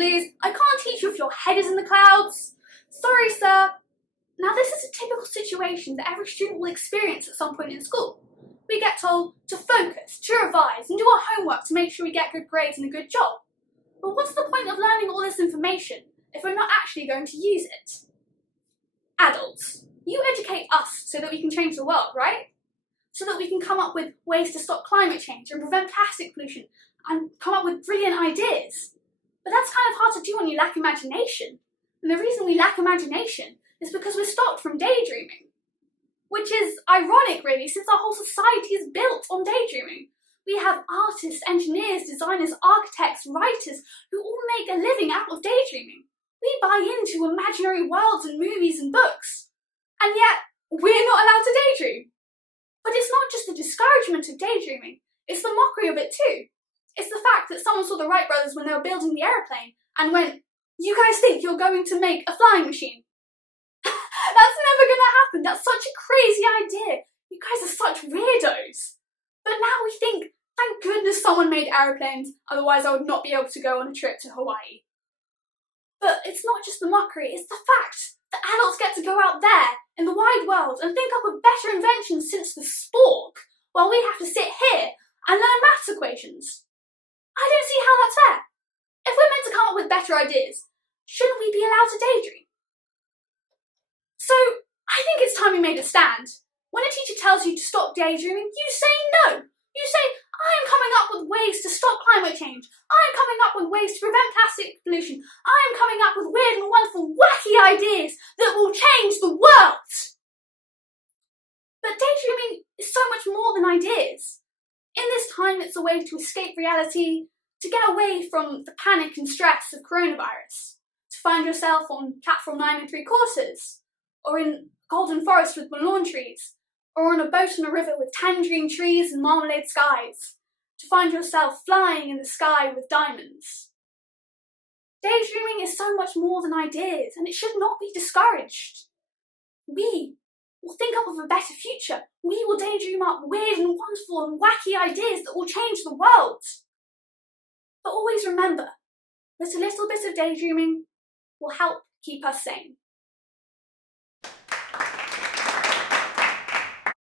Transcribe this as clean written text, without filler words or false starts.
please. I can't teach you if your head is in the clouds. Sorry, sir. Now, this is a typical situation that every student will experience at some point in school. We get told to focus, to revise, and do our homework to make sure we get good grades and a good job. But what's the point of learning all this information if we're not actually going to use it? Adults, you educate us so that we can change the world, right? So that we can come up with ways to stop climate change and prevent plastic pollution and come up with brilliant ideas. But that's kind of hard to do when you lack imagination. And the reason we lack imagination is because we're stopped from daydreaming. Which is ironic, really, since our whole society is built on daydreaming. We have artists, engineers, designers, architects, writers who all make a living out of daydreaming. We buy into imaginary worlds and movies and books. And yet, we're not allowed to daydream. But it's not just the discouragement of daydreaming, it's the mockery of it too. It's the fact that someone saw the Wright brothers when they were building the aeroplane and went, "You guys think you're going to make a flying machine? That's never going to happen. That's such a crazy idea. You guys are such weirdos." But now we think, thank goodness someone made aeroplanes, otherwise I would not be able to go on a trip to Hawaii. But it's not just the mockery, it's the fact that adults get to go out there in the wide world and think up of better inventions since the spork, while we have to sit here and learn maths equations. I don't see how that's fair. If we're meant to come up with better ideas, shouldn't we be allowed to daydream? So, I think it's time we made a stand. When a teacher tells you to stop daydreaming, you say no. You say, I am coming up with ways to stop climate change. I am coming up with ways to prevent plastic pollution. I am coming up with weird and wonderful, wacky ideas that will change the world. But daydreaming is so much more than ideas. In this time, it's a way to escape reality, to get away from the panic and stress of coronavirus, to find yourself on platform 9 3/4, or in golden forest with lawn trees, or on a boat on a river with tangerine trees and marmalade skies, to find yourself flying in the sky with diamonds. Daydreaming is so much more than ideas, and it should not be discouraged. We will think up of a better future. We will daydream up weird and wonderful and wacky ideas that will change the world. But always remember that a little bit of daydreaming will help keep us sane.